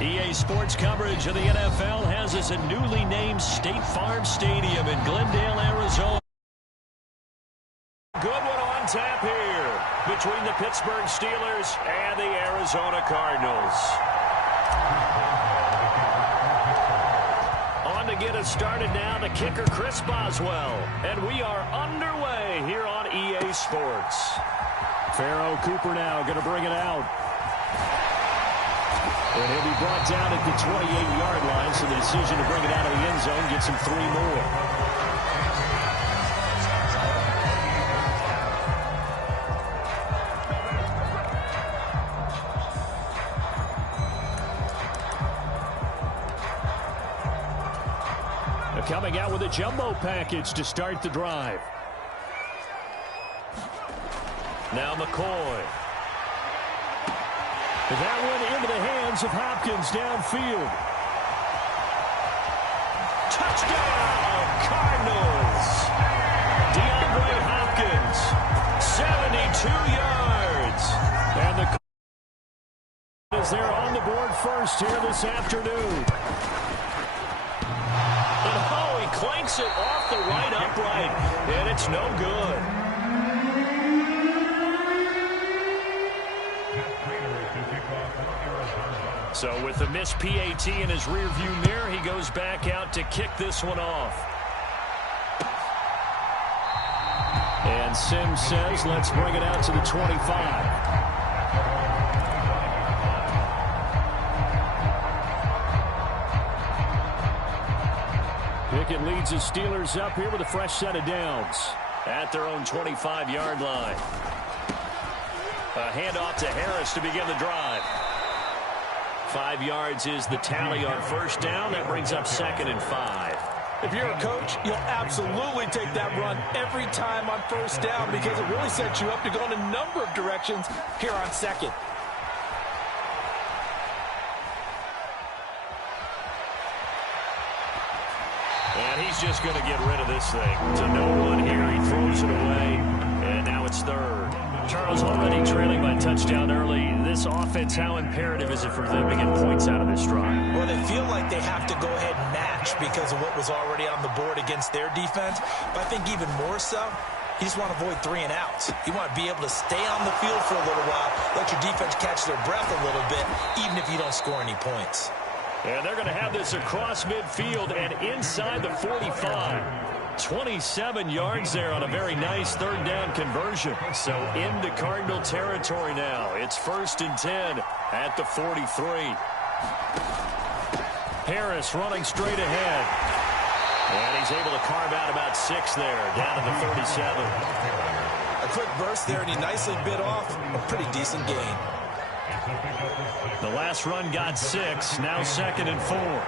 EA Sports coverage of the NFL has us a newly named State Farm Stadium in Glendale, Arizona. Good one on tap here between the Pittsburgh Steelers and the Arizona Cardinals. On to get us started now, the kicker Chris Boswell. And we are underway here on EA Sports. Pharoh Cooper now going to bring it out. And he'll be brought down at the 28-yard line, so the decision to bring it out of the end zone gets him 3 more. They're coming out with a jumbo package to start the drive. Now McCoy. That one into the hands of Hopkins downfield. Touchdown, Cardinals. DeAndre Hopkins, 72 yards. And the Cardinals is there on the board first here this afternoon. And oh, he clanks it off the right upright, and it's no good. So with the missed PAT in his rearview mirror, he goes back out to kick this one off. And Sims says, let's bring it out to the 25. Pickett leads the Steelers up here with a fresh set of downs at their own 25-yard line. A handoff to Harris to begin the drive. 5 yards is the tally on first down. That brings up 2nd and 5. If you're a coach, you'll absolutely take that run every time on first down because it really sets you up to go in a number of directions here on 2nd. And he's just going to get rid of this thing. To no one here, he throws it away, and now it's 3rd. Charles already trailing by touchdown early. This offense, how imperative is it for them to get points out of this drive? Well, they feel like they have to go ahead and match because of what was already on the board against their defense. But I think even more so, you just want to avoid 3 and outs. You want to be able to stay on the field for a little while, let your defense catch their breath a little bit, even if you don't score any points. And they're going to have this across midfield and inside the 45. 27 yards there on a very nice 3rd down conversion. So into Cardinal territory now. It's 1st and 10 at the 43. Harris running straight ahead. And he's able to carve out about 6 there, down to the 37. A quick burst there, and he nicely bit off a pretty decent gain. The last run got 6, now 2nd and 4.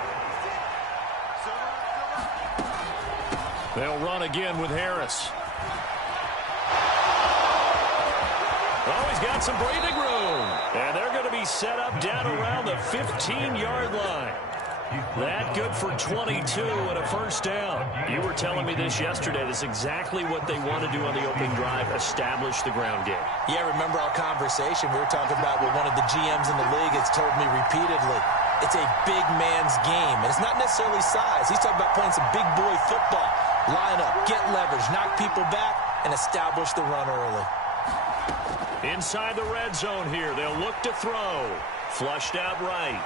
They'll run again with Harris. Oh, he's got some breathing room. And they're going to be set up down around the 15-yard line. That good for 22 and a first down. You were telling me this yesterday. This is exactly what they want to do on the opening drive, establish the ground game. Yeah, remember our conversation. We were talking about what one of the GMs in the league has told me repeatedly. It's a big man's game. And it's not necessarily size. He's talking about playing some big boy football. Line up, get leverage, knock people back, and establish the run early. Inside the red zone here. They'll look to throw. Flushed out right.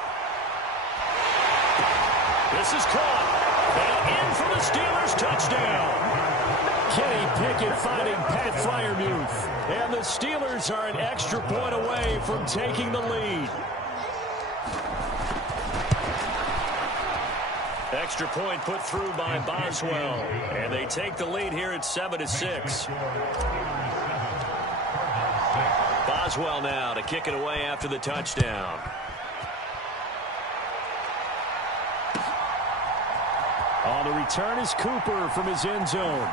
This is caught. And in for the Steelers touchdown. Kenny Pickett finding Pat Freiermuth. And the Steelers are an extra point away from taking the lead. Extra point put through by Boswell. And they take the lead here at 7-6. Boswell now to kick it away after the touchdown. On the return is Cooper from his end zone.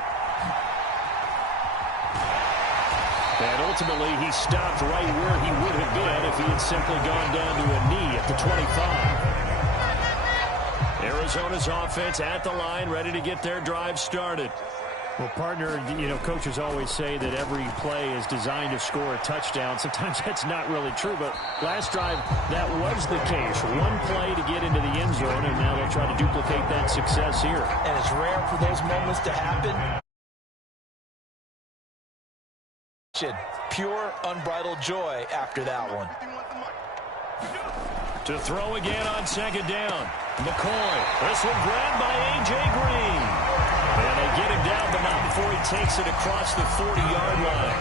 And ultimately, he stopped right where he would have been if he had simply gone down to a knee at the 25. Arizona's offense at the line, ready to get their drive started. Well, partner, coaches always say that every play is designed to score a touchdown. Sometimes that's not really true, but last drive, that was the case. One play to get into the end zone, and now they'll try to duplicate that success here. And it's rare for those moments to happen. Pure, unbridled joy after that one. To throw again on second down. McCoy. This one grabbed by A.J. Green. And they get him down, but not before he takes it across the 40-yard line.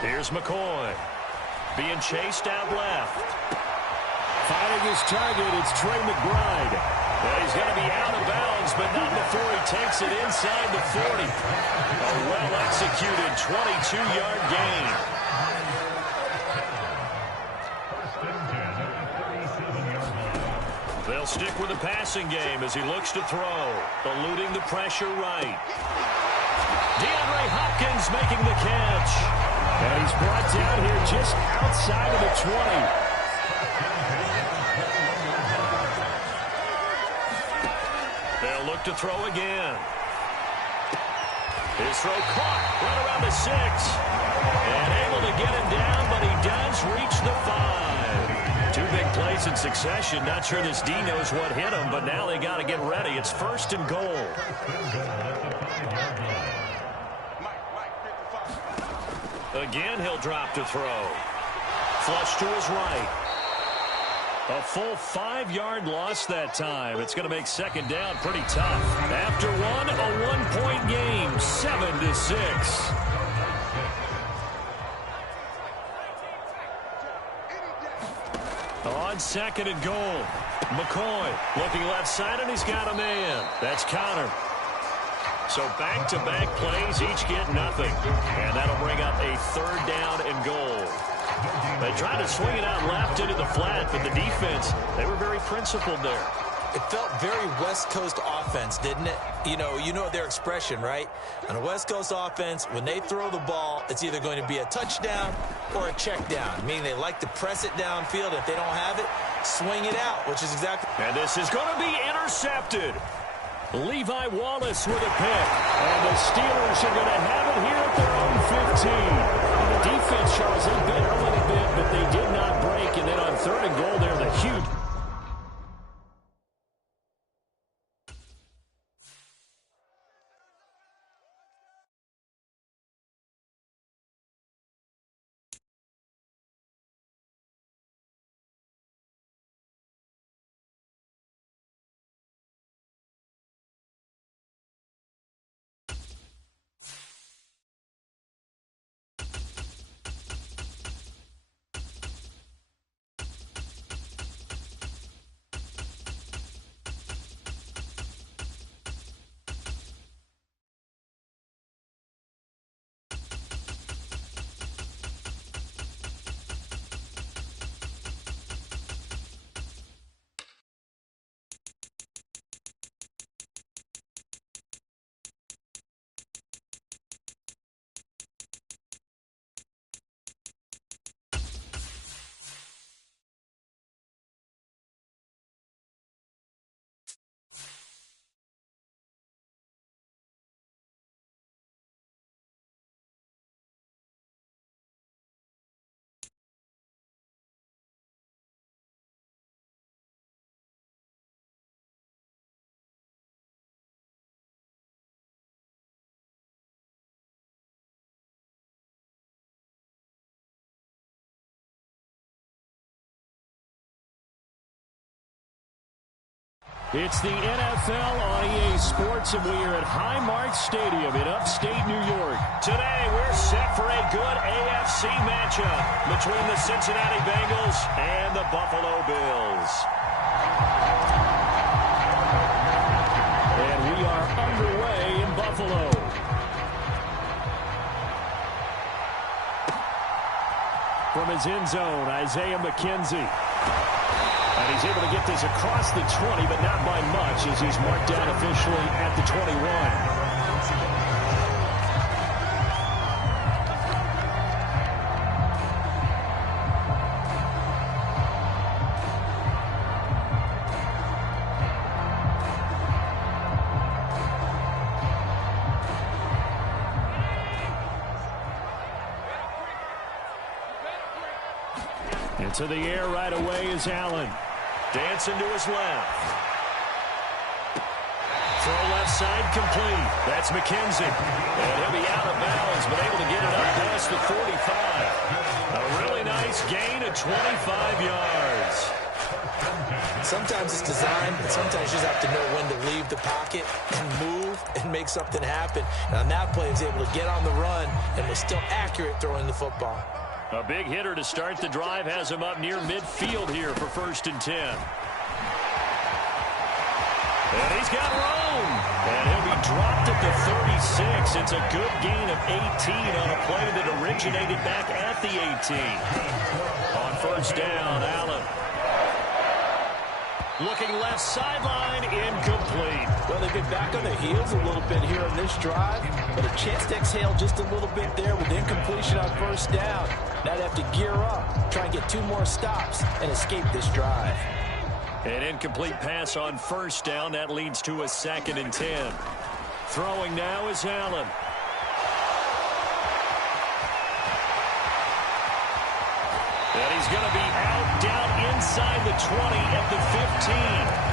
Here's McCoy. Being chased out left. Finding his target, it's Trey McBride. And he's going to be out of bounds, but not before he takes it inside the 40. A well-executed 22-yard gain. They'll stick with the passing game as he looks to throw, eluding the pressure right. DeAndre Hopkins making the catch. And he's brought down here just outside of the 20. They'll look to throw again. His throw caught right around the 6. And able to get him down, but he does reach the 5. Two big plays in succession. Not sure this D knows what hit him, but now they got to get ready. It's 1st and goal. Again, he'll drop to throw. Flush to his right. A full 5-yard loss that time. It's going to make second down pretty tough. After one, a one-point game, 7-6. On second and goal, McCoy looking left side, and he's got a man. That's Connor. So back-to-back plays, each get nothing. And that'll bring up a 3rd down and goal. They tried to swing it out left into the flat, but the defense, they were very principled there. It felt very West Coast offense, didn't it? You know their expression, right? On a West Coast offense, when they throw the ball, it's either going to be a touchdown or a check down, meaning they like to press it downfield. If they don't have it, swing it out, which is exactly. And this is going to be intercepted. Levi Wallace with a pick. And the Steelers are going to have it here at their own 15. And the defense, Charles, they bit a little bit, but they did not break. And then on 3rd and goal there, the huge. It's the NFL on EA Sports, and we are at Highmark Stadium in upstate New York. Today, we're set for a good AFC matchup between the Cincinnati Bengals and the Buffalo Bills. And we are underway in Buffalo. From his end zone, Isaiah McKenzie. And he's able to get this across the 20, but not by much, as he's marked down officially at the 21. Into the air right away is Allen. Dancing to his left. Throw left side complete. That's McKenzie. And he'll be out of bounds, but able to get it up past the 45. A really nice gain of 25 yards. Sometimes it's designed, but sometimes you just have to know when to leave the pocket and move and make something happen. And on that play, he was able to get on the run and was still accurate throwing the football. A big hitter to start the drive has him up near midfield here for 1st and 10. And he's got room. And he'll be dropped at the 36. It's a good gain of 18 on a play that originated back at the 18. On 1st down, Allen. Looking left sideline, incomplete. Well, they've been back on their heels a little bit here on this drive, but a chance to exhale just a little bit there with incompletion on 1st down. Now they have to gear up, try and get 2 more stops, and escape this drive. An incomplete pass on 1st down. That leads to a 2nd and 10. Throwing now is Allen. And he's going to be out down inside the 20 at the 15.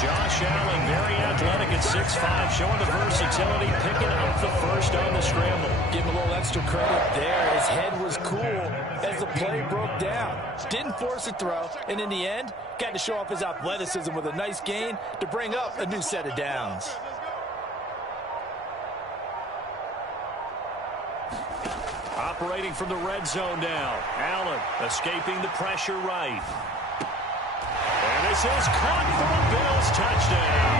Josh Allen, very athletic at 6'5", showing the versatility, picking up the 1st on the scramble. Give him a little extra credit there. His head was cool as the play broke down. Didn't force a throw, and in the end, got to show off his athleticism with a nice gain to bring up a new set of downs. Operating from the red zone now. Allen escaping the pressure right. And this is caught for a Bills touchdown.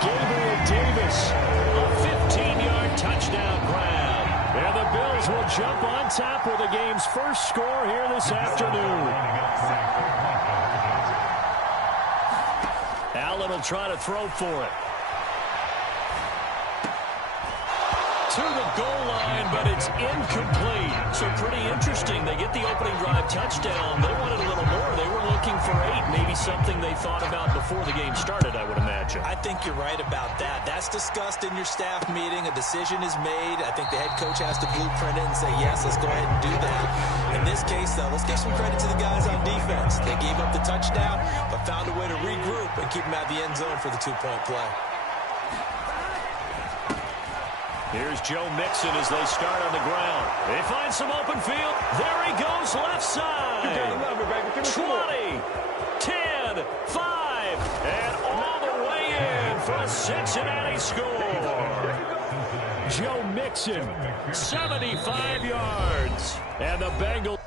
Gabriel Davis, a 15-yard touchdown grab. And the Bills will jump on top with the game's first score here this afternoon. Allen will try to throw for it. To the goal line, but it's incomplete. So pretty interesting. They get the opening drive touchdown. They wanted a little more. They were looking for 8, maybe something they thought about before the game started, I would imagine. I think you're right about that. That's discussed in your staff meeting. A decision is made. I think the head coach has to blueprint it and say, yes, let's go ahead and do that. In this case, though, let's give some credit to the guys on defense. They gave up the touchdown, but found a way to regroup and keep them out of the end zone for the 2-point play. Here's Joe Mixon as they start on the ground. They find some open field. There he goes, left side. 20, 10, 5, and all the way in for a Cincinnati score. Joe Mixon, 75 yards. And the Bengals.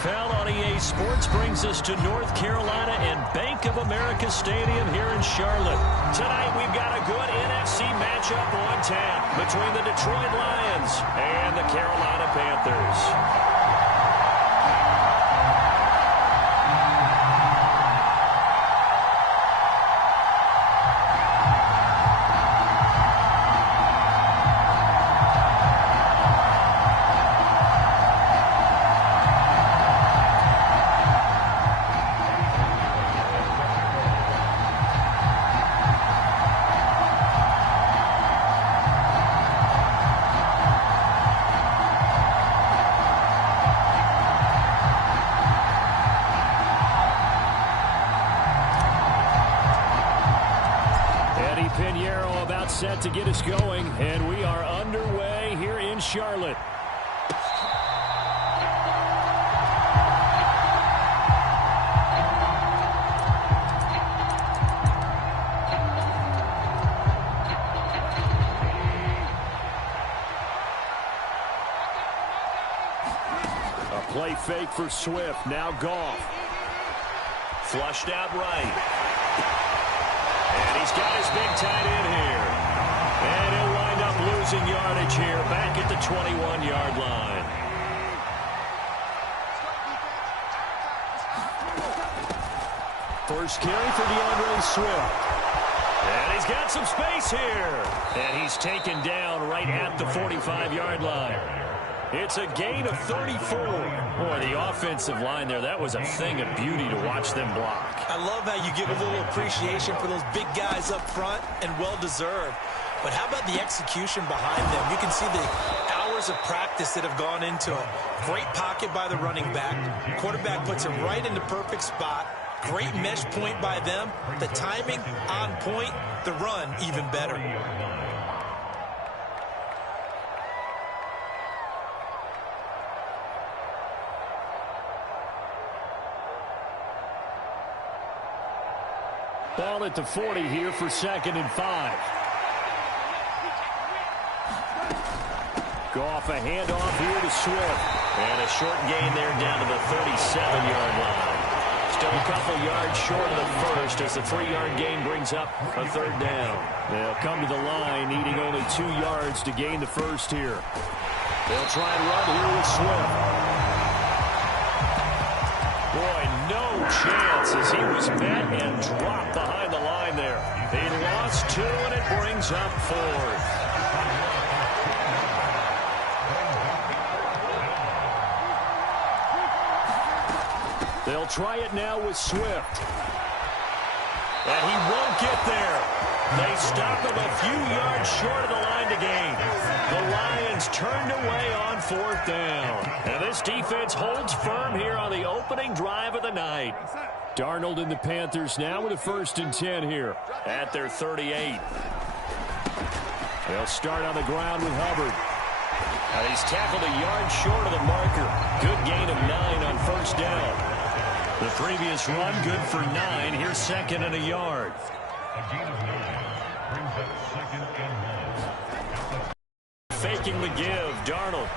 NFL on EA Sports brings us to North Carolina and Bank of America Stadium here in Charlotte. Tonight we've got a good NFC matchup on tap between the Detroit Lions and the Carolina Panthers. Set to get us going, and we are underway here in Charlotte. A play fake for Swift. Now Goff. Flushed out right. And he's got his big tight end here. And he'll wind up losing yardage here back at the 21-yard line. First carry for DeAndre Swift. And he's got some space here. And he's taken down right at the 45-yard line. It's a gain of 34. Boy, the offensive line there, that was a thing of beauty to watch them block. I love how you give a little appreciation for those big guys up front, and well-deserved. But how about the execution behind them? You can see the hours of practice that have gone into it. Great pocket by the running back. Quarterback puts him right in the perfect spot. Great mesh point by them. The timing on point. The run even better. Ball at the 40 here for 2nd and 5. Goff a handoff here to Swift. And a short gain there down to the 37-yard line. Still a couple yards short of the first as the 3-yard gain brings up a 3rd down. They'll come to the line needing only 2 yards to gain the first here. They'll try and run here with Swift. Boy, no chance as he was met and dropped behind the line there. He lost 2 and it brings up 4th. They'll try it now with Swift. And he won't get there. They stop him a few yards short of the line to gain. The Lions turned away on 4th down. And this defense holds firm here on the opening drive of the night. Darnold and the Panthers now with a 1st and 10 here at their 38. They'll start on the ground with Hubbard. And he's tackled a yard short of the marker. Good gain of 9 on 1st down. The previous run, good for 9. Here's 2nd and a yard. Faking the give, Darnold.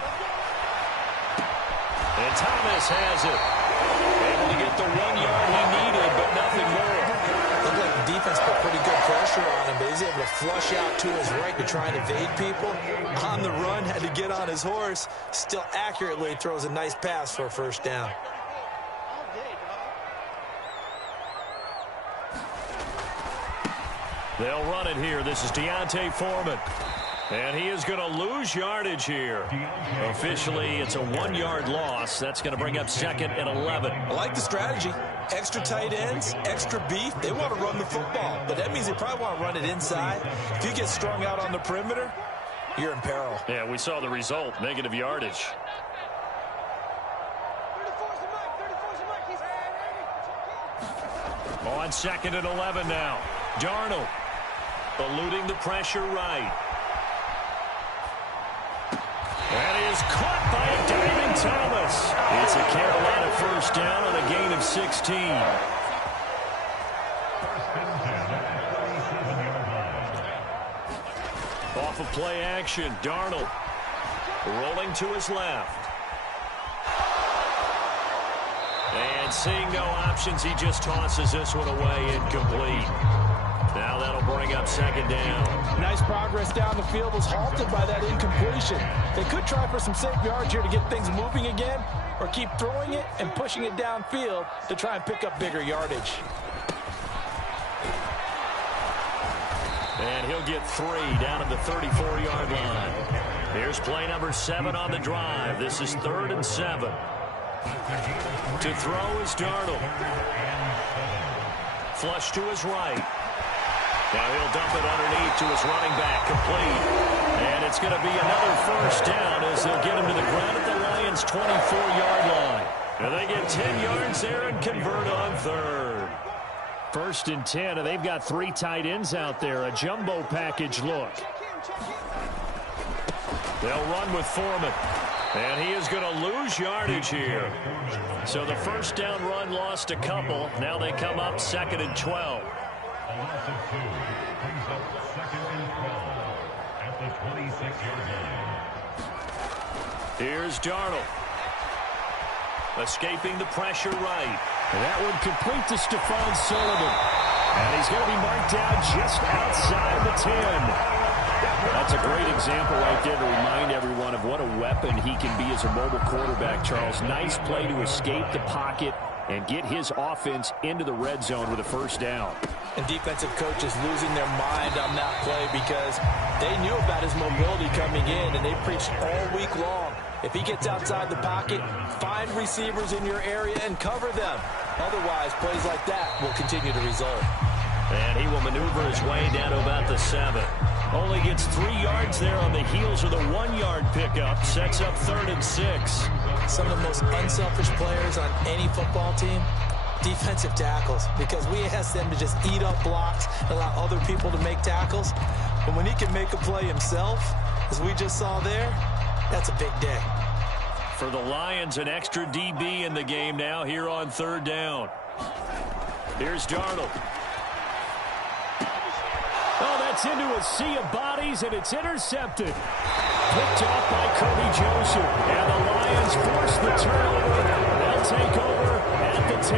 And Thomas has it. Able to get the 1 yard he needed, but nothing more. Looked like the defense put pretty good pressure on him, but he's able to flush out to his right to try and evade people. On the run, had to get on his horse. Still accurately throws a nice pass for a 1st down. They'll run it here. This is D'Onta Foreman. And he is going to lose yardage here. Officially, it's a 1-yard loss. That's going to bring up 2nd and 11. I like the strategy. Extra tight ends, extra beef. They want to run the football, but that means they probably want to run it inside. If you get strung out on the perimeter, you're in peril. Yeah, we saw the result, negative yardage. On 2nd and 11 now. Darnold eluding the pressure right. That is caught by David Thomas. It's a Carolina 1st down on a gain of 16. Off of play action, Darnold rolling to his left. And seeing no options, he just tosses this one away incomplete. Now that'll bring up second down. Nice progress down the field was halted by that incompletion. They could try for some safe yards here to get things moving again, or keep throwing it and pushing it downfield to try and pick up bigger yardage. And he'll get 3 down at the 34-yard line. Here's play number 7 on the drive. This is 3rd and 7. To throw is Darnold. Flush to his right. Now he'll dump it underneath to his running back, complete. And it's going to be another first down as they'll get him to the ground at the Lions' 24-yard line. And they get 10 yards there and convert on 3rd. 1st and 10, and they've got 3 tight ends out there. A jumbo package look. They'll run with Foreman. And he is going to lose yardage here. So the first down run lost a couple. Now they come up 2nd and 12. Here's Darnold. Escaping the pressure right. And that one complete to Stephon Sullivan. And he's going to be marked down just outside the 10. That's a great example right there to remind everyone of what a weapon he can be as a mobile quarterback, Charles. Nice play to escape the pocket and get his offense into the red zone with a first down. And defensive coaches losing their mind on that play because they knew about his mobility coming in, and they preached all week long. If he gets outside the pocket, find receivers in your area and cover them. Otherwise, plays like that will continue to result. And he will maneuver his way down to about the 7. Only gets 3 yards there on the heels of the 1-yard pickup. Sets up 3rd and 6. Some of the most unselfish players on any football team, defensive tackles, because we ask them to just eat up blocks and allow other people to make tackles. But when he can make a play himself, as we just saw there, that's a big day. For the Lions, an extra DB in the game now here on 3rd down. Here's Darnold. Oh, that's into a sea of bodies, and it's intercepted. Picked off by Kirby Joseph. And the Lions force the turnover. They'll take over at the 10.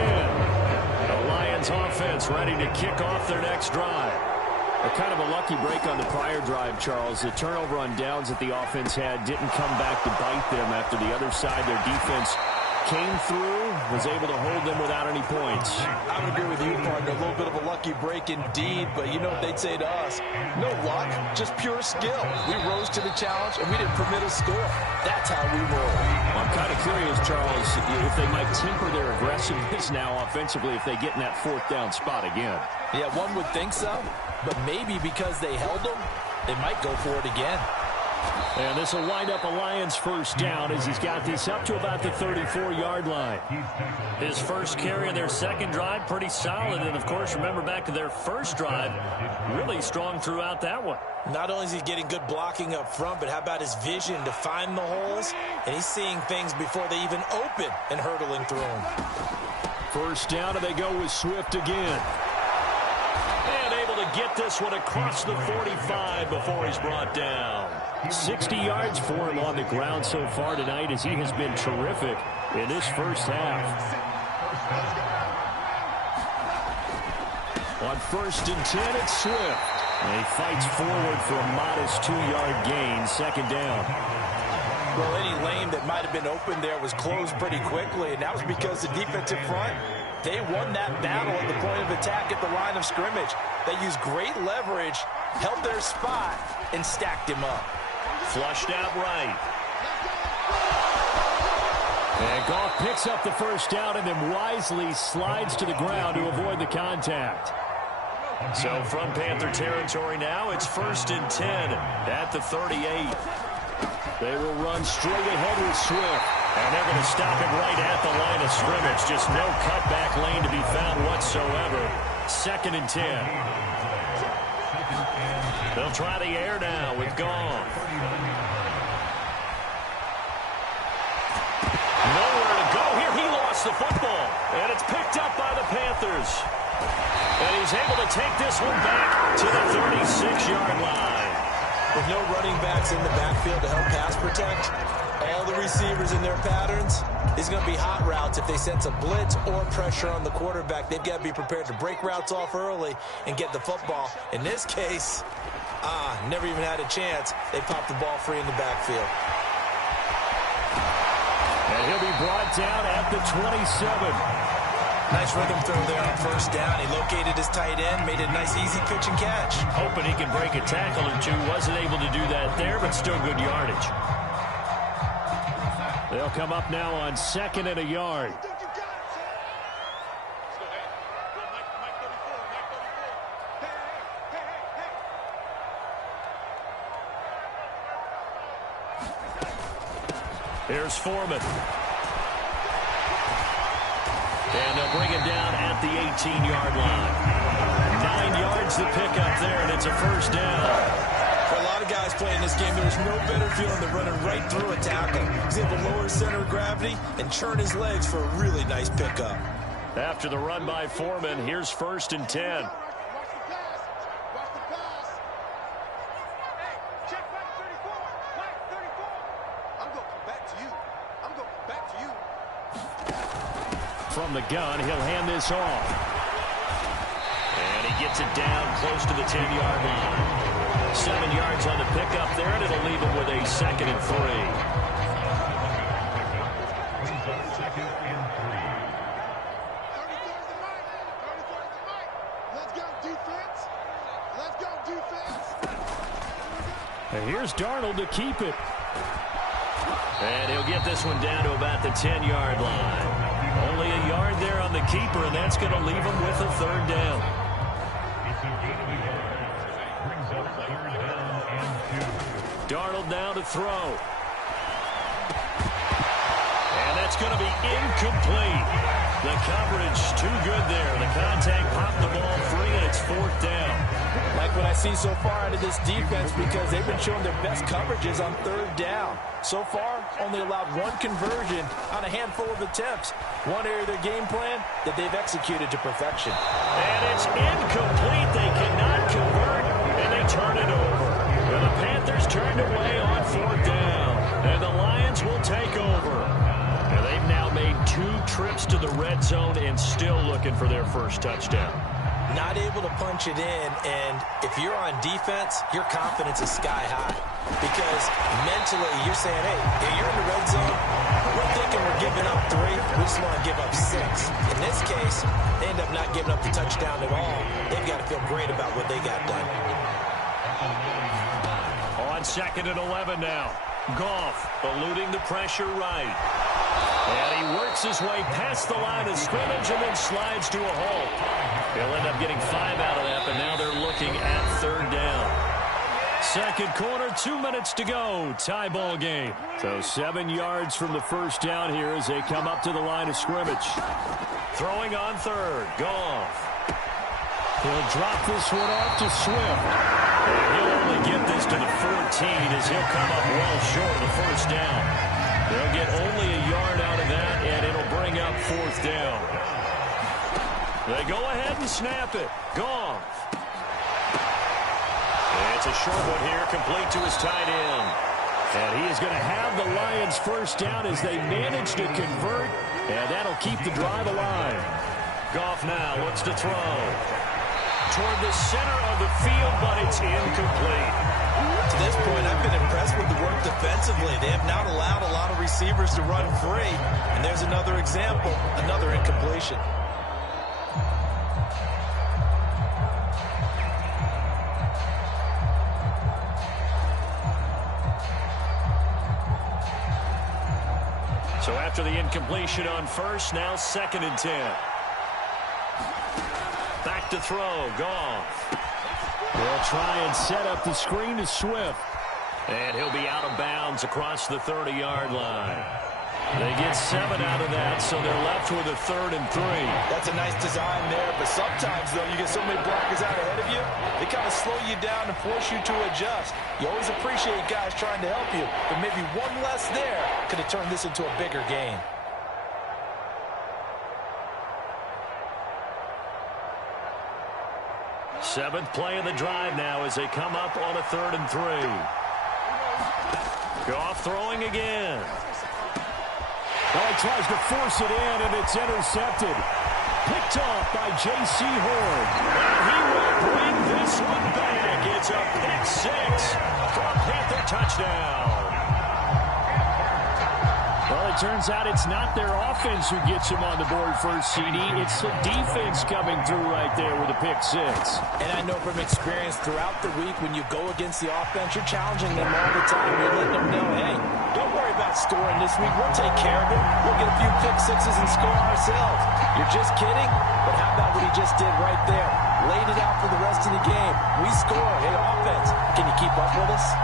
The Lions offense ready to kick off their next drive. A kind of a lucky break on the prior drive, Charles. The turnover on downs that the offense had didn't come back to bite them after the other side. Their defense came through, was able to hold them without any points. I would agree with you, partner. A little bit of a lucky break indeed, but you know what they'd say to us? No luck, just pure skill. We rose to the challenge, and we didn't permit a score. That's how we roll. Well, I'm kind of curious, Charles, if they might temper their aggressiveness now offensively if they get in that 4th down spot again. Yeah, one would think so, but maybe because they held them, they might go for it again. And this will wind up a Lions first down as he's got this up to about the 34-yard line. His first carry of their second drive, pretty solid. And, of course, remember back to their first drive, really strong throughout that one. Not only is he getting good blocking up front, but how about his vision to find the holes? And he's seeing things before they even open and hurdling through them. First down, and they go with Swift again. And able to get this one across the 45 before he's brought down. 60 yards for him on the ground so far tonight as he has been terrific in this first half. On 1st and 10, it's Swift. And he fights forward for a modest 2-yard gain, 2nd down. Well, any lane that might have been open there was closed pretty quickly, and that was because the defensive front, they won that battle at the point of attack at the line of scrimmage. They used great leverage, held their spot, and stacked him up. Flushed out right. And Goff picks up the first down and then wisely slides to the ground to avoid the contact. So from Panther territory now, it's 1st and 10 at the 38. They will run straight ahead with Swift. And they're going to stop him right at the line of scrimmage. Just no cutback lane to be found whatsoever. 2nd and 10. They'll try the air now with Goff. Nowhere to go here. He lost the football. And it's picked up by the Panthers. And he's able to take this one back to the 36-yard line. With no running backs in the backfield to help pass protect, All the receivers in their patterns, these are going to be hot routes. If they sense a blitz or pressure on the quarterback, they've got to be prepared to break routes off early and get the football. In this case, never even had a chance. They popped the ball free in the backfield. And he'll be brought down at the 27. Nice rhythm throw there on first down. He located his tight end, made a nice easy pitch and catch. Hoping he can break a tackle or two. Wasn't able to do that there, but still good yardage. They'll come up now on 2nd and a yard. Here's Foreman. And they'll bring him down at the 18-yard line. 9 yards to pick up there, and it's a first down. For a lot of guys playing this game, there's no better feeling than running right through a tackle. He's able to lower his center of gravity and churn his legs for a really nice pickup. After the run by Foreman, here's 1st and 10. From the gun, he'll hand this off. And he gets it down close to the 10-yard line. 7 yards on the pickup there, and it'll leave him with a 2nd and 3. And here's Darnold to keep it. And he'll get this one down to about the 10-yard line. Only a yard there on the keeper, and that's going to leave him with a 3rd down. Darnold now to throw. And that's going to be incomplete. The coverage too good there. The contact popped the ball free, and it's 4th down. Like what I see so far out of this defense, because they've been showing their best coverages on 3rd down. So far, only allowed 1 conversion on a handful of attempts. One area of their game plan that they've executed to perfection. And it's incomplete. They cannot convert, and they turn it over. And the Panthers turned away on 4th down. And the Lions will take over. And they've now made 2 trips to the red zone and still looking for their first touchdown. Not able to punch it in, and if you're on defense, your confidence is sky high. Because mentally, you're saying, hey, if you're in the red zone, we're thinking we're giving up 3. We just want to give up 6. In this case, they end up not giving up the touchdown at all. They've got to feel great about what they got done. On 2nd and 11 now. Goff eluding the pressure right. And he works his way past the line of scrimmage and then slides to a halt. He'll end up getting 5 out of that, but now they're looking at 3rd down. 2nd quarter, 2 minutes to go. Tie ball game. So 7 yards from the first down here as they come up to the line of scrimmage. Throwing on 3rd. Goff. He'll drop this one off to Swift. And he'll only get this to the 14 as he'll come up well short of the first down. They'll get only a yard out of that, and it'll bring up 4th down. They go ahead and snap it. Goff. It's a short one here, complete to his tight end. And he is going to have the Lions first down as they manage to convert, and that'll keep the drive alive. Goff now looks to throw. Toward the center of the field, but it's incomplete. To this point, I've been impressed with the work defensively. They have not allowed a lot of receivers to run free. And there's another example, another incompletion. So after the incompletion on first, now 2nd and 10. Back to throw, Goff. They'll try and set up the screen to Swift. And he'll be out of bounds across the 30-yard line. They get 7 out of that, so they're left with a 3rd and 3. That's a nice design there, but sometimes, though, you get so many blockers out ahead of you, they kind of slow you down and force you to adjust. You always appreciate guys trying to help you, but maybe one less there could have turned this into a bigger game. Seventh play of the drive now as they come up on a 3rd and 3. Goff throwing again. Well, he tries to force it in, and it's intercepted. Picked off by J.C. Horn. And he will bring this one back. It's a pick six for a Panther touchdown. Well, it turns out it's not their offense who gets him on the board first, CD. It's the defense coming through right there with a pick six. And I know from experience throughout the week, when you go against the offense, you're challenging them all the time. You're letting them know, hey, don't worry about scoring this week. We'll take care of it. We'll get a few pick sixes and score ourselves. You're just kidding? But how about what he just did right there? Laid it out for the rest of the game. We score. Hey, offense, can you keep up with us?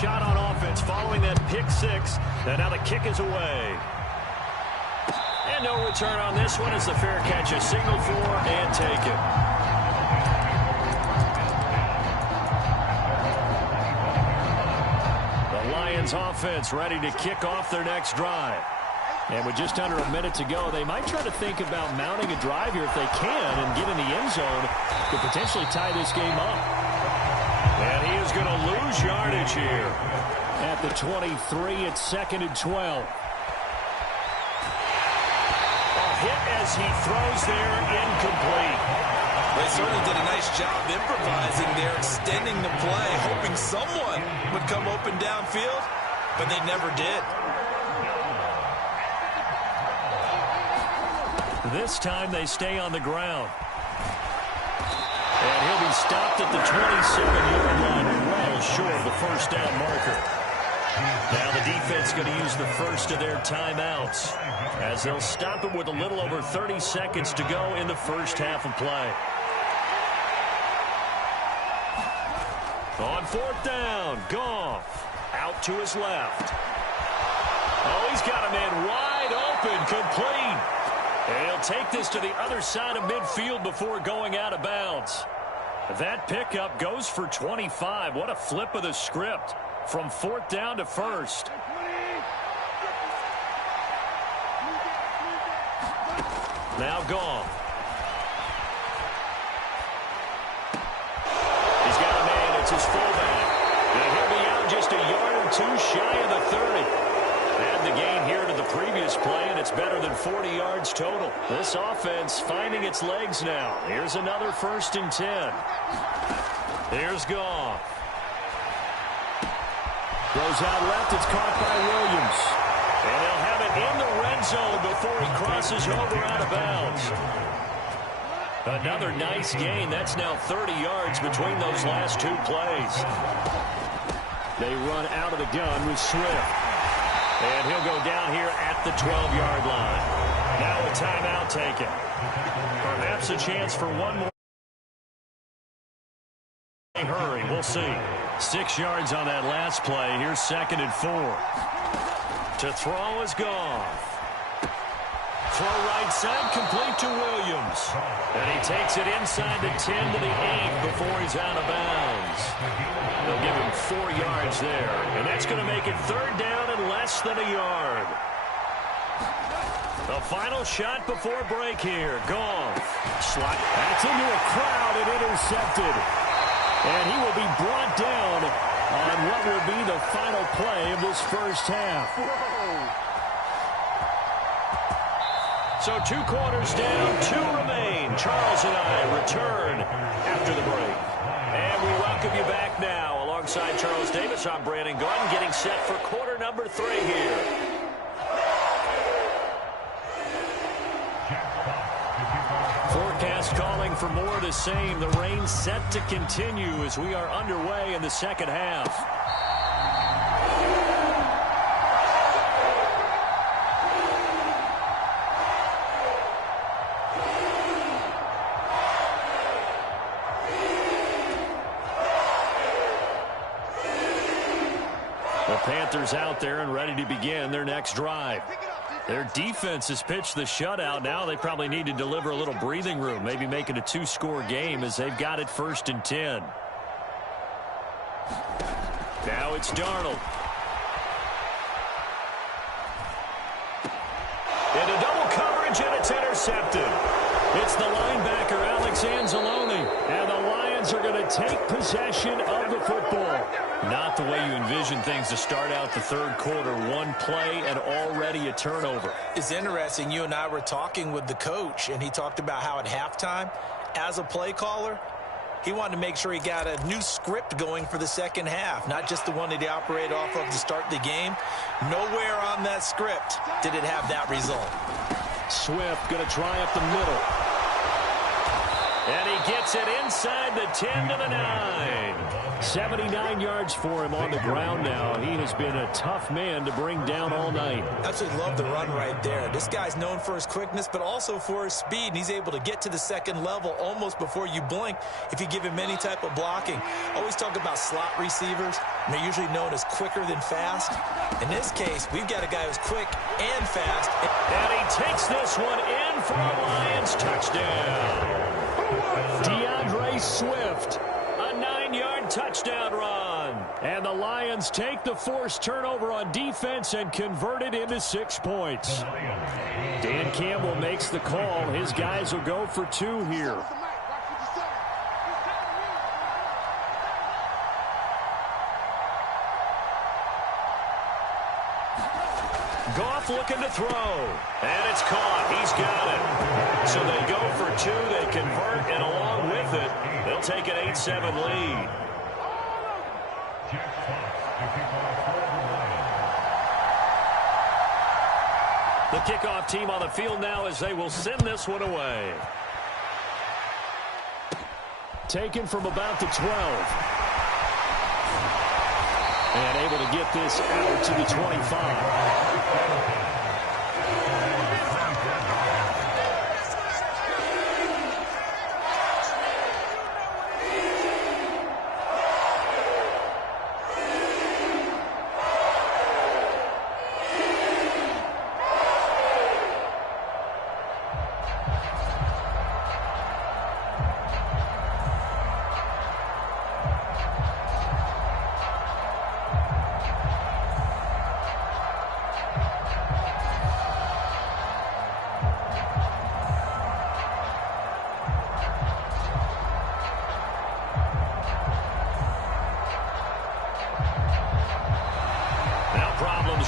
Shot on offense following that pick six. And now the kick is away. And no return on this one as the fair catch is signaled for and taken. The Lions offense ready to kick off their next drive. And with just under a minute to go, they might try to think about mounting a drive here if they can and get in the end zone to potentially tie this game up. And he is going to lose yardage here. At the 23, it's 2nd and 12. A hit as he throws there, incomplete. They certainly did a nice job improvising there, extending the play, hoping someone would come open downfield, but they never did. This time they stay on the ground. And he'll be stopped at the 27-yard line, well short of the first down marker. Now the defense going to use the first of their timeouts as they'll stop him with a little over 30 seconds to go in the first half of play. On 4th down, Goff out to his left. Oh, he's got a man wide open, complete. And he'll take this to the other side of midfield before going out of bounds. That pickup goes for 25. What a flip of the script from 4th down to 1st. Now Goff. He's got a man. It's his fullback. And he'll be out just a yard or two shy of the 30. Add the gain here to the previous play, and it's better than 40 yards total. This offense finding its legs now. Here's another 1st and 10. Here's Goff. Goes out left. It's caught by Williams. And they'll have it in the red zone before he crosses over out of bounds. Another nice gain. That's now 30 yards between those last two plays. They run out of the gun with Swift. And he'll go down here at the 12-yard line. Now a timeout taken. Perhaps a chance for one more. Hurry, we'll see. 6 yards on that last play. Here's 2nd and 4. To throw is Goff. Throw right side, complete to Williams. And he takes it inside the 10 to the 8 before he's out of bounds. They'll give him 4 yards there. And that's going to make it 3rd down and less than a yard. The final shot before break here. Goff. Slot. That's into a crowd and intercepted. And he will be brought down on what will be the final play of this first half. So 2 quarters down, 2 remain. Charles and I return after the break. And we welcome you back now. Alongside Charles Davis, I'm Brandon Gaudin, getting set for quarter number 3 here. Forecast calling for more of the same. The rain set to continue as we are underway in the second half. The Panthers out there and ready to begin their next drive. Their defense has pitched the shutout. Now they probably need to deliver a little breathing room, maybe make it a 2-score game as they've got it 1st and 10. Now it's Darnold. Into double coverage, and it's intercepted. It's the linebacker, Alex Anzalone. And the Lions are going to take possession of the football. Not the way you envision things to start out the third quarter. One play and already a turnover. It's interesting. You and I were talking with the coach, and he talked about how at halftime, as a play caller, he wanted to make sure he got a new script going for the second half, not just the one that he operated off of to start the game. Nowhere on that script did it have that result. Swift going to try up the middle. And he gets it inside the 10 to the 9. 79 yards for him on the ground now. He has been a tough man to bring down all night. Absolutely love the run right there. This guy's known for his quickness, but also for his speed. And he's able to get to the second level almost before you blink if you give him any type of blocking. Always talk about slot receivers, and they're usually known as quicker than fast. In this case, we've got a guy who's quick and fast. And he takes this one in for a Lions touchdown. DeAndre Swift, a 9-yard touchdown run. And the Lions take the forced turnover on defense and convert it into 6 points. Dan Campbell makes the call. His guys will go for 2 here. Goff looking to throw. And it's caught. He's got it. So they go for 2. They convert, and along with it, they'll take an 8-7 lead. The kickoff team on the field now as they will send this one away. Taken from about the 12. And able to get this out to the 25.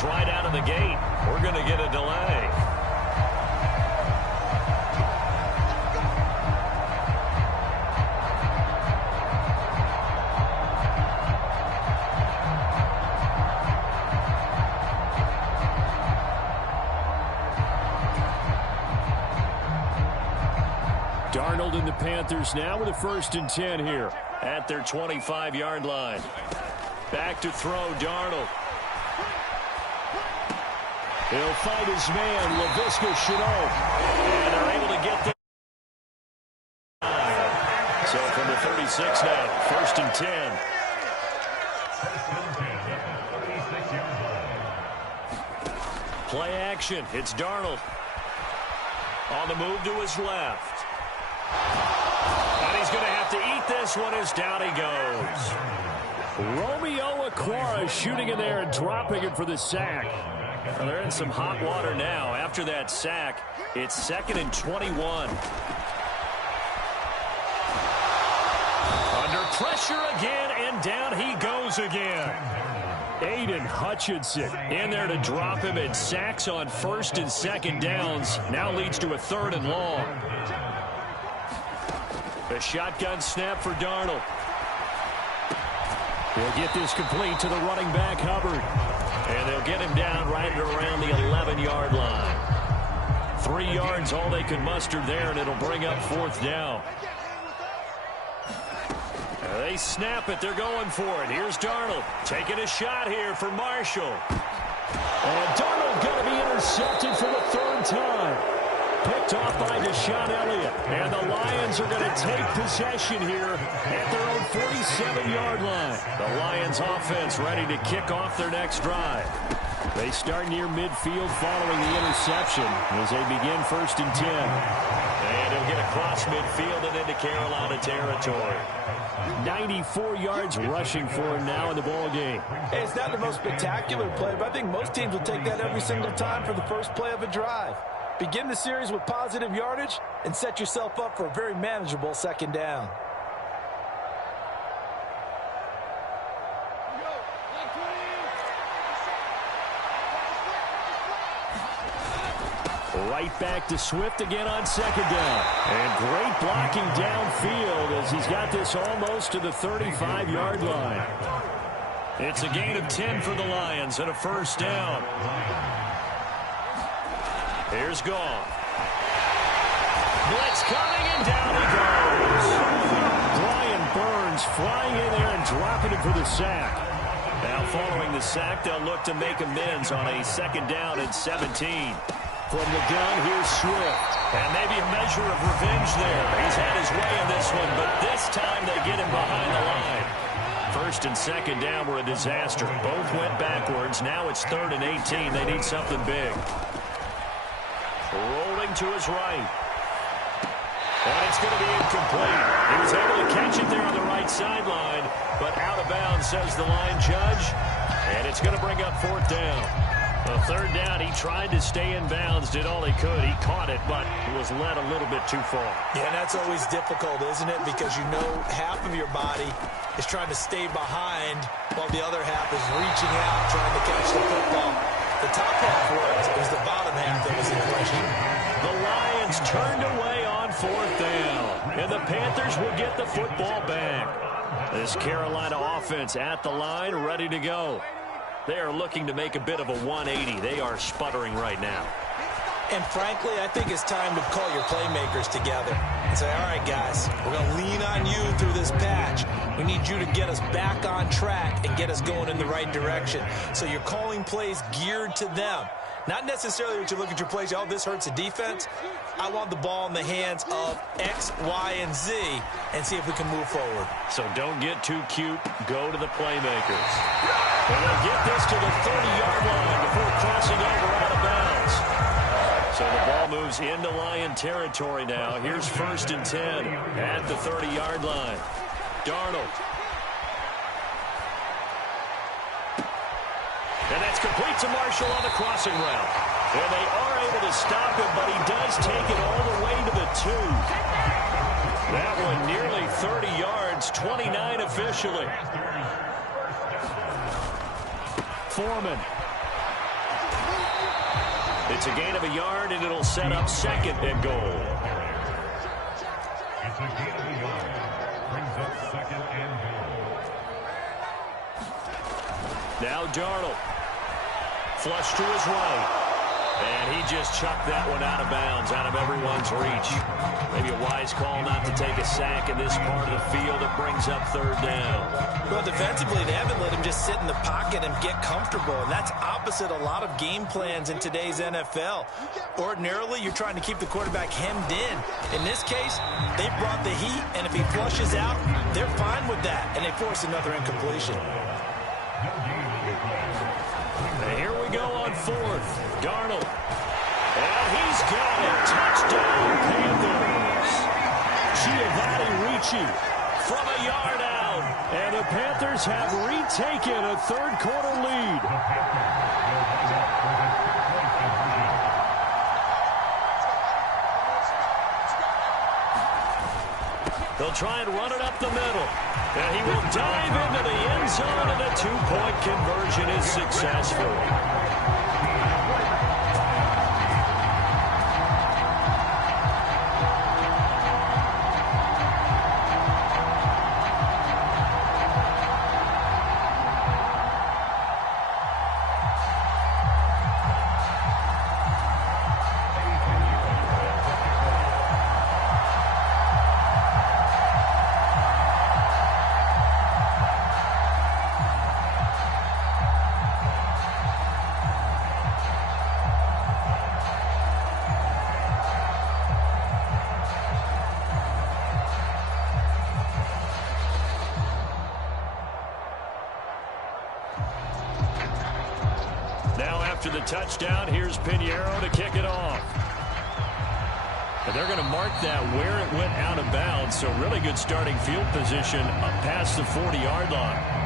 Right out of the gate. We're going to get a delay. Darnold and the Panthers now with a 1st and 10 here at their 25-yard line. Back to throw, Darnold. He'll fight his man, Laviska Shenault. And they're able to get the... So from the 36 now, 1st and 10. Play action. It's Darnold. On the move to his left. And he's going to have to eat this one as down he goes. Romeo Okwara shooting in there and dropping it for the sack. Well, they're in some hot water now. After that sack, it's 2nd and 21. Under pressure again, and down he goes again. Aiden Hutchinson in there to drop him, and sacks on 1st and 2nd downs. Now leads to a 3rd and long. A shotgun snap for Darnold. He'll get this complete to the running back, Hubbard. And they'll get him down right around the 11-yard line. 3 yards, all they could muster there, and it'll bring up 4th down. They snap it. They're going for it. Here's Darnold taking a shot here for Marshall. And Darnold going to be intercepted for the 3rd time. Picked off by Deshaun Elliott. And the Lions are going to take possession here at their own 47-yard line. The Lions offense ready to kick off their next drive. They start near midfield following the interception as they begin 1st and 10. And he'll get across midfield and into Carolina territory. 94 yards rushing for him now in the ball game. Hey, it's not the most spectacular play, but I think most teams will take that every single time for the first play of a drive. Begin the series with positive yardage and set yourself up for a very manageable second down. Right back to Swift again on second down. And great blocking downfield as he's got this almost to the 35-yard line. It's a gain of 10 for the Lions and a first down. Here's Goff. Blitz coming, and down he goes. Brian Burns flying in there and dropping it for the sack. Now following the sack, they'll look to make amends on a second down and 17. From the gun, here's Swift. And maybe a measure of revenge there. He's had his way in this one, but this time they get him behind the line. First and second down were a disaster. Both went backwards. Now it's 3rd and 18. They need something big. Rolling to his right. And it's going to be incomplete. He was able to catch it there on the right sideline, but out of bounds, says the line judge. And it's going to bring up 4th down. A 3rd down, he tried to stay in bounds, did all he could. He caught it, but was led a little bit too far. Yeah, and that's always difficult, isn't it? Because you know half of your body is trying to stay behind while the other half is reaching out, trying to catch the football. The top half worked. It was the bottom half that was in question. The Lions turned away on 4th down, and the Panthers will get the football back. This Carolina offense at the line, ready to go. They are looking to make a bit of a 180. They are sputtering right now. And frankly, I think it's time to call your playmakers together and say, all right, guys, we're going to lean on you through this patch. We need you to get us back on track and get us going in the right direction. So you're calling plays geared to them. Not necessarily that you look at your plays, oh, this hurts the defense. I want the ball in the hands of X, Y, and Z and see if we can move forward. So don't get too cute. Go to the playmakers. And they'll get this to the 30-yard line before crossing over out of bounds. So the ball moves into Lion territory now. Here's 1st and 10 at the 30-yard line. Darnold. And that's complete to Marshall on the crossing route. And they are able to stop him, but he does take it all the way to the 2. That one nearly 30 yards, 29 officially. Foreman. It's a gain of a yard, and it'll set up 2nd and goal. It's a gain of a yard. Brings up 2nd and goal. Now Darnold. Flush to his right. And he just chucked that one out of bounds, out of everyone's reach. Maybe a wise call not to take a sack in this part of the field. It brings up 3rd down. Well, defensively, they haven't let him just sit in the pocket and get comfortable, and that's opposite a lot of game plans in today's NFL. Ordinarily, you're trying to keep the quarterback hemmed in. In this case, they brought the heat, and if he flushes out, they're fine with that, and they force another incompletion. And here we go on 4th. Darnold. And he's got it. Touchdown, Panthers. Giovanni Ricci from a yard out. And the Panthers have retaken a 3rd quarter lead. They'll try and run it up the middle. And he will dive into the end zone, and a 2-point conversion is successful. After the touchdown, here's Pinheiro to kick it off. And they're going to mark that where it went out of bounds. So really good starting field position up past the 40-yard line.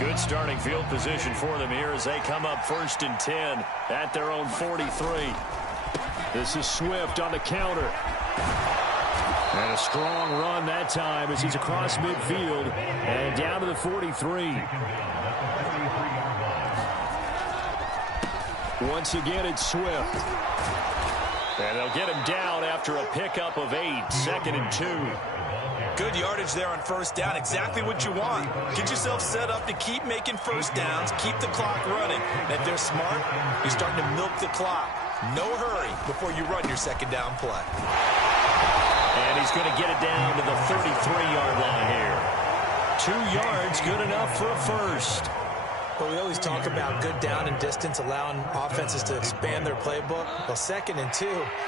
Good starting field position for them here as they come up 1st and 10 at their own 43. This is Swift on the counter. And a strong run that time as he's across midfield and down to the 43. Once again, it's Swift. And they'll get him down after a pickup of 8, 2nd and 2. Good yardage there on 1st down. Exactly what you want. Get yourself set up to keep making 1st downs, keep the clock running. And if they're smart, you're starting to milk the clock. No hurry before you run your 2nd down play. And he's going to get it down to the 33-yard line here. 2 yards, good enough for a first. But we always talk about good down and distance, allowing offenses to expand their playbook. Well, 2nd and 2,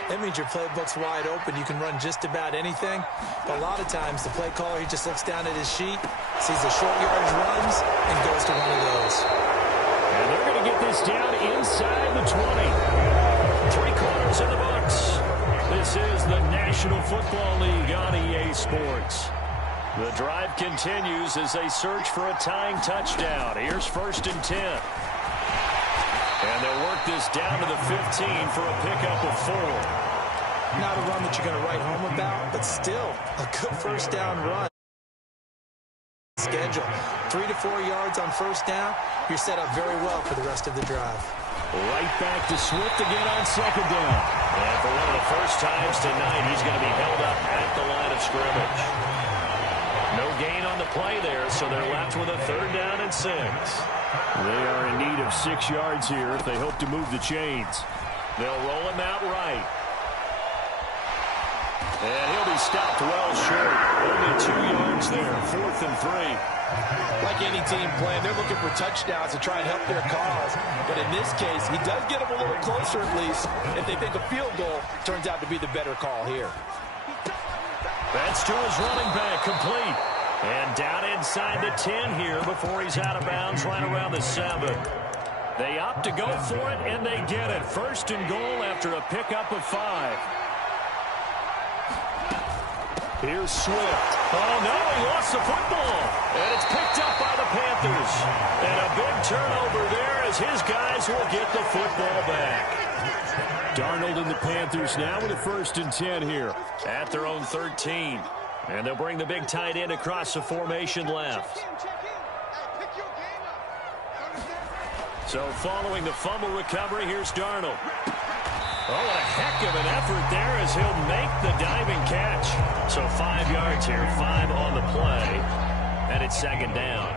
that means your playbook's wide open. You can run just about anything. But a lot of times, the play caller, he just looks down at his sheet, sees the short yardage runs, and goes to one of those. And they're going to get this down inside the 20. 3 quarters in the books. This is the National Football League on EA Sports. The drive continues as they search for a tying touchdown. Here's 1st and 10. And they'll work this down to the 15 for a pickup of 4. Not a run that you're going to write home about, but still a good 1st down run. Schedule 3 to 4 yards on 1st down. You're set up very well for the rest of the drive. Right back to Swift again on 2nd down. And for one of the first times tonight, he's going to be held up at the line of scrimmage. No gain on the play there, so they're left with a 3rd down and 6. They are in need of 6 yards here if they hope to move the chains. They'll roll him out right. And he'll be stopped well short. Only 2 yards there, 4th and 3. Like any team playing, they're looking for touchdowns to try and help their cause. But in this case, he does get them a little closer at least. If they think a field goal turns out to be the better call here. That's to his running back, complete. And down inside the 10 here before he's out of bounds right around the 7. They opt to go for it, and they get it. 1st and goal after a pickup of 5. Here's Swift. Oh, no, he lost the football. And it's picked up by the Panthers. And a big turnover there as his guys will get the football back. Darnold and the Panthers now with a 1st and 10 here at their own 13. And they'll bring the big tight end across the formation left. So following the fumble recovery, here's Darnold. Oh, what a heck of an effort there as he'll make the diving catch. So 5 yards here, 5 on the play. And it's 2nd down.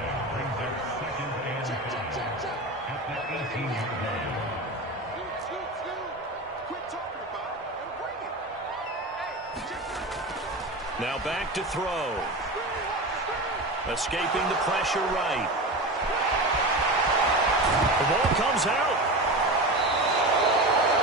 Now back to throw. Escaping the pressure right. The ball comes out.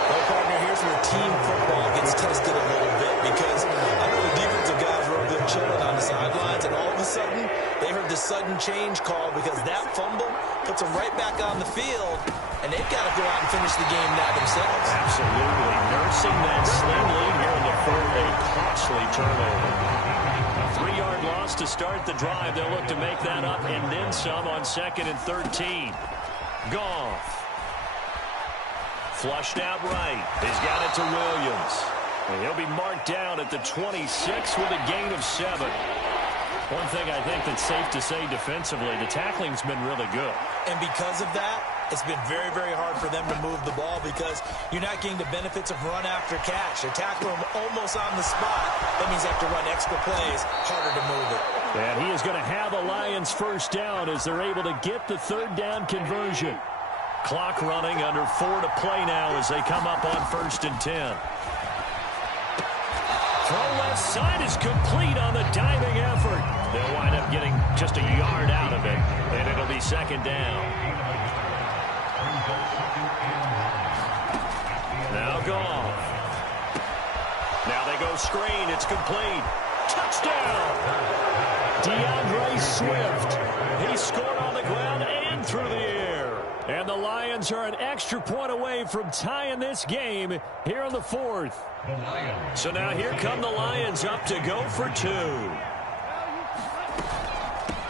Well, partner, here's where team football gets tested a little bit because I know the defensive guys were up there chilling on the sidelines, and all of a sudden they heard the sudden change call because that fumble puts them right back on the field, and they've got to go out and finish the game now themselves. Absolutely. Nursing that slim lead here in the 4th, a costly turnover. A 3-yard loss to start the drive. They'll look to make that up and then some on 2nd and 13. Goff. Flushed out right. He's got it to Williams. And he'll be marked down at the 26 with a gain of 7. One thing I think that's safe to say defensively, the tackling's been really good. And because of that, it's been very, very hard for them to move the ball because you're not getting the benefits of run after catch. They tackle him almost on the spot. That means they have to run extra plays, harder to move it. And he is going to have the Lions 1st down as they're able to get the 3rd down conversion. Clock running, under 4 to play now as they come up on 1st and 10. Throw left side is complete on the diving effort. They'll wind up getting just a yard out of it, and it'll be 2nd down. Now Goff. Now they go screen. It's complete. Touchdown! DeAndre Swift. He scored on the ground and through the air. And the Lions are an extra point away from tying this game here in the fourth. So now here come the Lions up to go for two.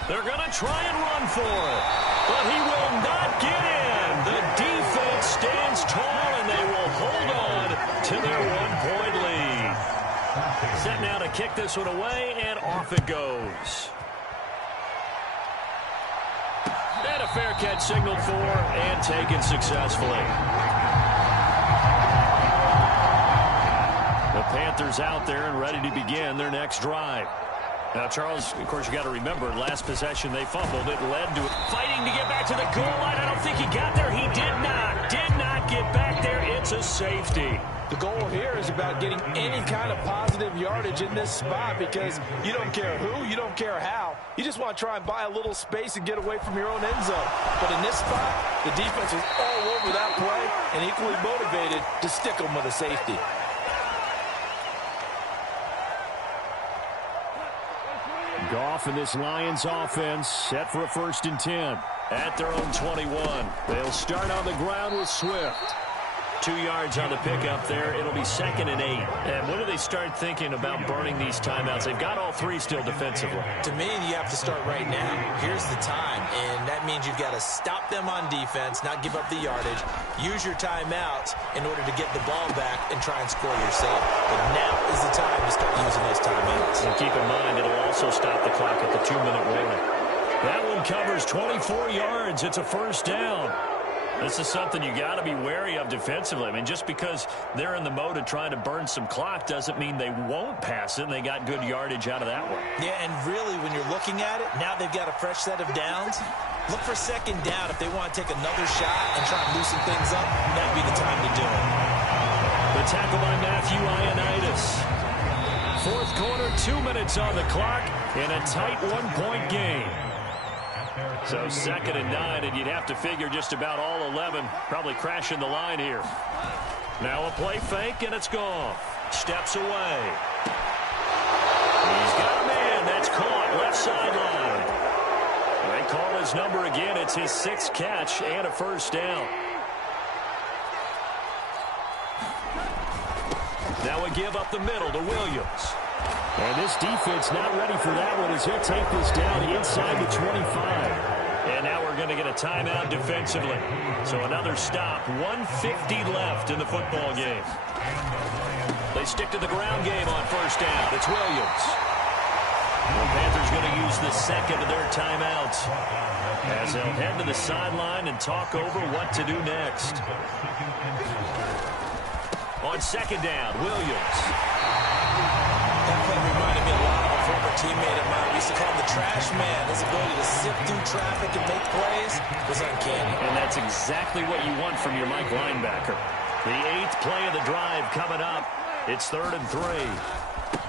They're going to try and run for it. But he will not get in. The defense stands tall, and they will hold on to their one-point lead. Set now to kick this one away, and off it goes. And a fair catch signaled for and taken successfully. The Panthers out there and ready to begin their next drive. Now, Charles, of course, you got to remember, last possession they fumbled. It led to fighting to get back to the goal line. I don't think he got there. He did not get back there. It's a safety. The goal here is about getting any kind of positive yardage in this spot because you don't care who, you don't care how. You just want to try and buy a little space and get away from your own end zone. But in this spot, the defense was all over that play and equally motivated to stick them with a safety. Goff and this Lions offense set for a 1st and 10 at their own 21. They'll start on the ground with Swift. 2 yards on the pickup there. It'll be 2nd and 8. And when do they start thinking about burning these timeouts? They've got all 3 still defensively. To me, you have to start right now. Here's the time, and that means you've got to stop them on defense, not give up the yardage, use your timeouts in order to get the ball back and try and score yourself. But now is the time to start using those timeouts. And keep in mind, it'll also stop the clock at the 2-minute warning. That one covers 24 yards. It's a 1st down. This is something you got to be wary of defensively. I mean, just because they're in the mode of trying to burn some clock doesn't mean they won't pass it, and they got good yardage out of that one. Yeah, and really, when you're looking at it, now they've got a fresh set of downs. Look for 2nd down if they want to take another shot and try and loosen things up. That'd be the time to do it. The tackle by Matthew Ioannidis. 4th quarter, 2 minutes on the clock in a tight 1-point game. So 2nd and 9, and you'd have to figure just about all 11 probably crashing the line here. Now a play fake, and it's gone. Steps away. He's got a man. That's caught left sideline. They call his number again. It's his 6th catch and a 1st down. Now a give up the middle to Williams. And this defense not ready for that one as he'll take this down inside the 25. And now we're going to get a timeout defensively. So another stop. 1:50 left in the football game. They stick to the ground game on 1st down. It's Williams. The Panthers going to use the 2nd of their timeouts as they'll head to the sideline and talk over what to do next. On 2nd down, Williams. That play reminded me a lot of a former teammate of mine. We used to call him the trash man. His ability to sift through traffic and make plays was uncanny. And that's exactly what you want from your Mike linebacker. The 8th play of the drive coming up. It's 3rd and 3.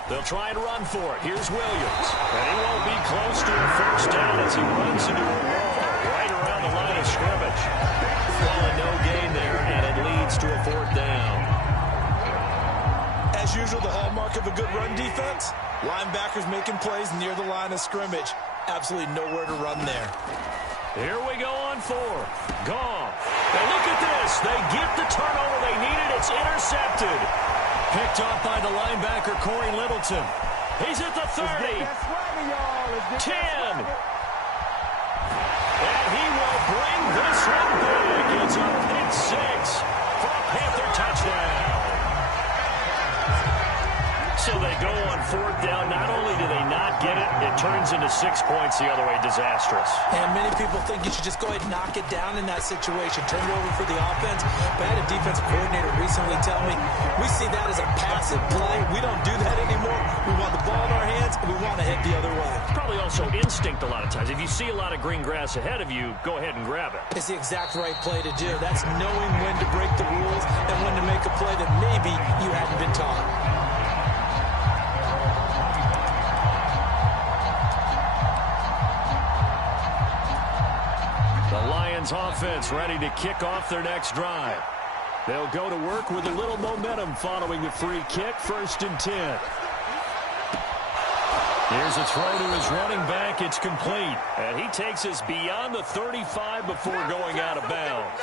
They'll try and run for it. Here's Williams. And he won't be close to a 1st down as he runs into a wall right around the line of scrimmage. Well, no gain there, and it leads to a 4th down. As usual, the hallmark of a good run defense, linebackers making plays near the line of scrimmage. Absolutely nowhere to run there. Here we go on 4th. Gone. And look at this. They get the turnover they needed. It's intercepted. Picked off by the linebacker, Corey Littleton. He's at the 30. 10. And he will bring this one back. It's a pick 6 for a Panther touchdown. So they go on 4th down. Not only do they not get it, it turns into 6 points the other way. Disastrous. And many people think you should just go ahead and knock it down in that situation. Turn it over for the offense. But I had a defensive coordinator recently tell me, we see that as a passive play. We don't do that anymore. We want the ball in our hands, and we want to head the other way. Probably also instinct a lot of times. If you see a lot of green grass ahead of you, go ahead and grab it. It's the exact right play to do. That's knowing when to break the rules and when to make a play that maybe you hadn't been taught. The Lions offense ready to kick off their next drive. They'll go to work with a little momentum following the free kick. 1st and 10. Here's a throw to his running back. It's complete. And he takes us beyond the 35 before going out of bounds.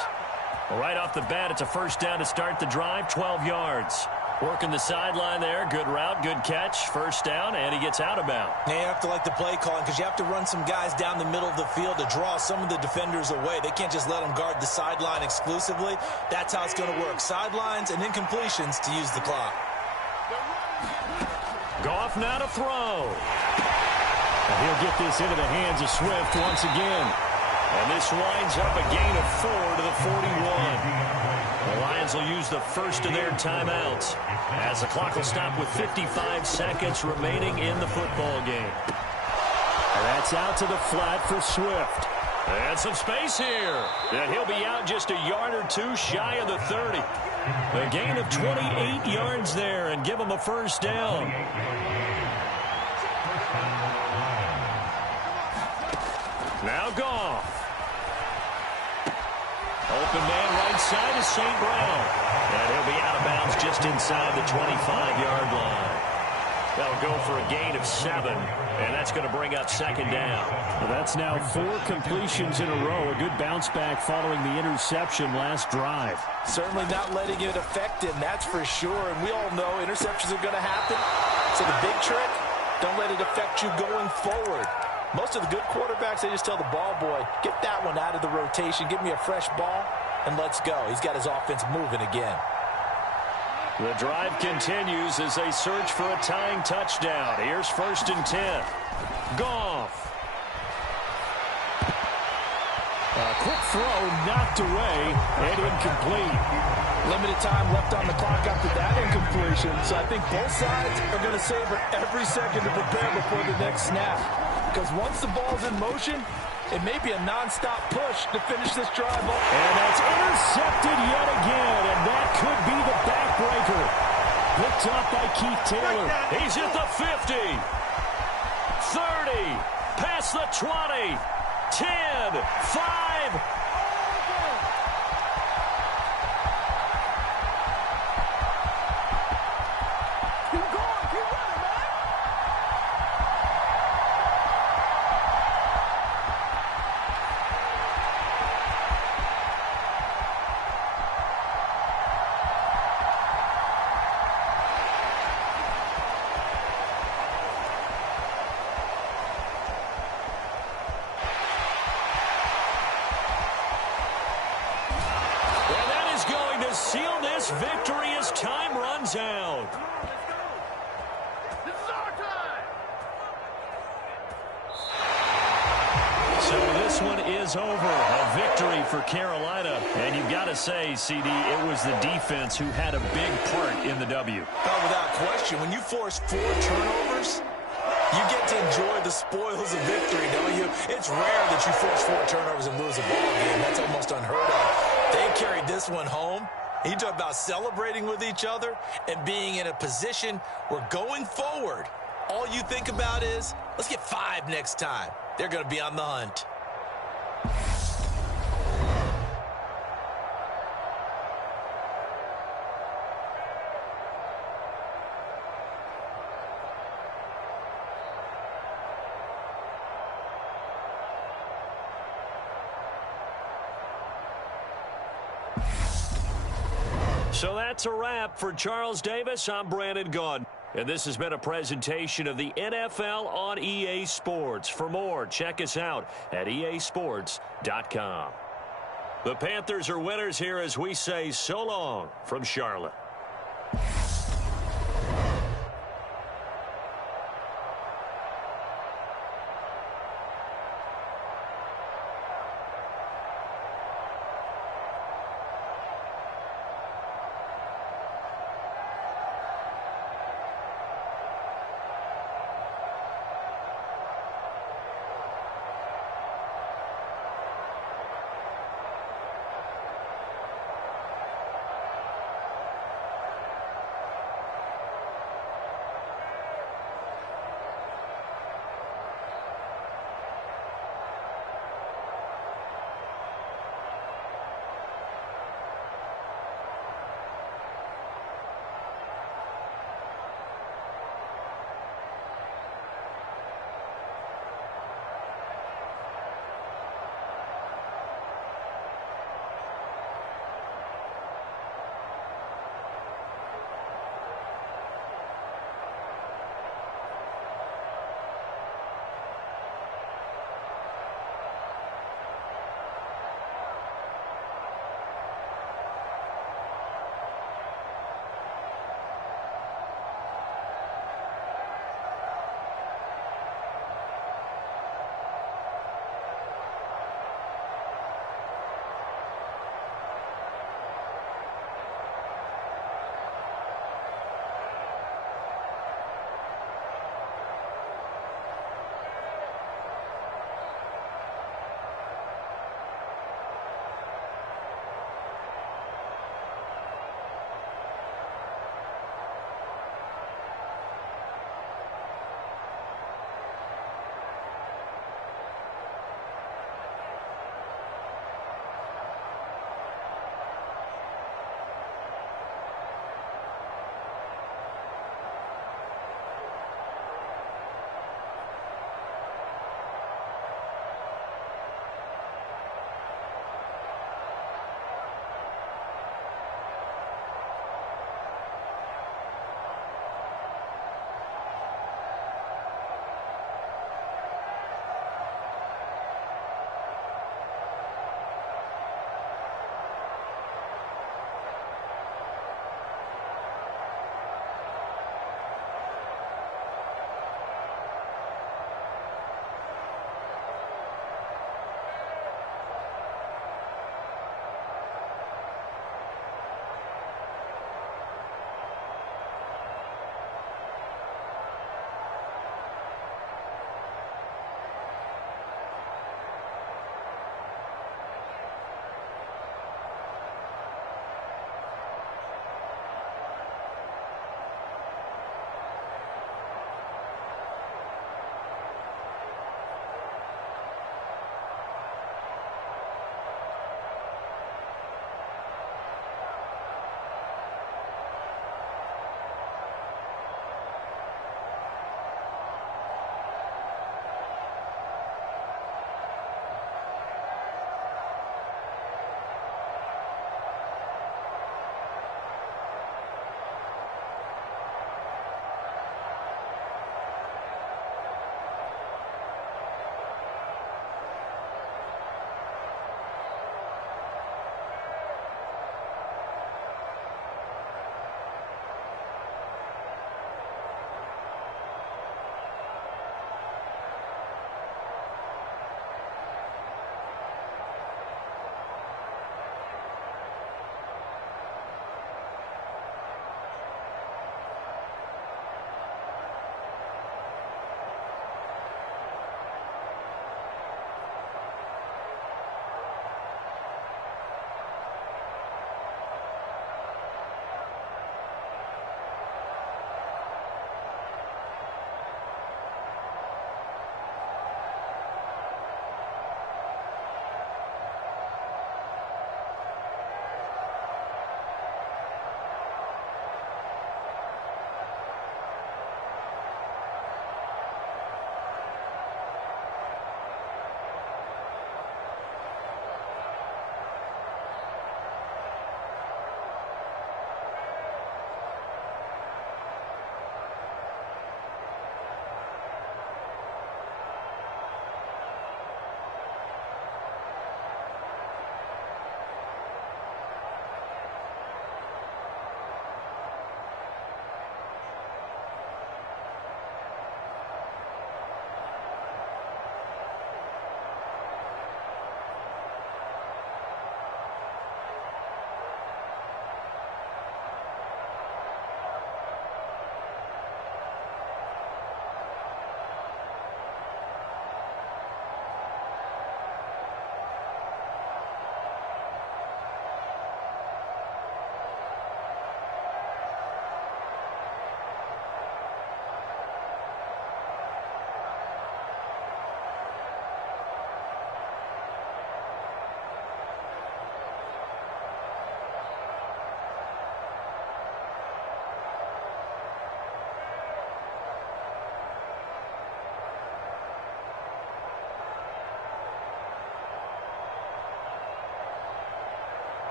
Right off the bat, it's a 1st down to start the drive, 12 yards. Working the sideline there. Good route, good catch. 1st down, and he gets out of bounds. Yeah, you have to like the play calling because you have to run some guys down the middle of the field to draw some of the defenders away. They can't just let them guard the sideline exclusively. That's how it's going to work. Sidelines and incompletions to use the clock. Goff now to throw. And he'll get this into the hands of Swift once again. And this winds up a gain of 4 to the 41. The Lions will use the first of their timeouts as the clock will stop with 55 seconds remaining in the football game. And that's out to the flat for Swift. And some space here. And he'll be out just a yard or two shy of the 30. A gain of 28 yards there and give him a 1st down. Now Goff. Open man right side is St. Brown. And he'll be out of bounds just inside the 25-yard line. That'll go for a gain of 7. And that's going to bring up 2nd down. Well, that's now 4 completions in a row. A good bounce back following the interception last drive. Certainly not letting it affect him, that's for sure. And we all know interceptions are going to happen. So the big trick, don't let it affect you going forward. Most of the good quarterbacks, they just tell the ball boy, get that one out of the rotation, give me a fresh ball, and let's go. He's got his offense moving again. The drive continues as they search for a tying touchdown. Here's 1st and 10. Goff. A quick throw knocked away and incomplete. Limited time left on the clock after that incompletion, so I think both sides are going to savor every second to prepare before the next snap. Because once the ball's in motion, it may be a non-stop push to finish this drive up. And that's intercepted yet again, and that could be the backbreaker. Picked up by Keith Taylor. He's at the 50, 30, past the 20, 10, 5. Seal this victory as time runs out. So this one is over. A victory for Carolina. And you've got to say, CD, it was the defense who had a big part in the W. Oh, without question. When you force 4 turnovers, you get to enjoy the spoils of victory, don't you? It's rare that you force 4 turnovers and lose a ball game. That's almost unheard of. They carried this one home. You talk about celebrating with each other and being in a position where going forward, all you think about is, let's get 5 next time. They're going to be on the hunt. So that's a wrap for Charles Davis. I'm Brandon Gaudin. And this has been a presentation of the NFL on EA Sports. For more, check us out at easports.com. The Panthers are winners here as we say so long from Charlotte.